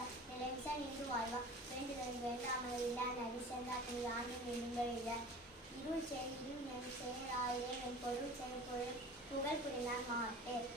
வந்தார் நிலைமிச நின்று வாழ்வார் வேண்டுதல் வேண்டாமல் இல்லான் அடி சேர்ந்தார் நீ ஆண்டின் நின்றுள்ள இருள் செயல் செயலாயிரே என் பொருள் செயல் புகழ் புரிந்தார் மாட்டேர்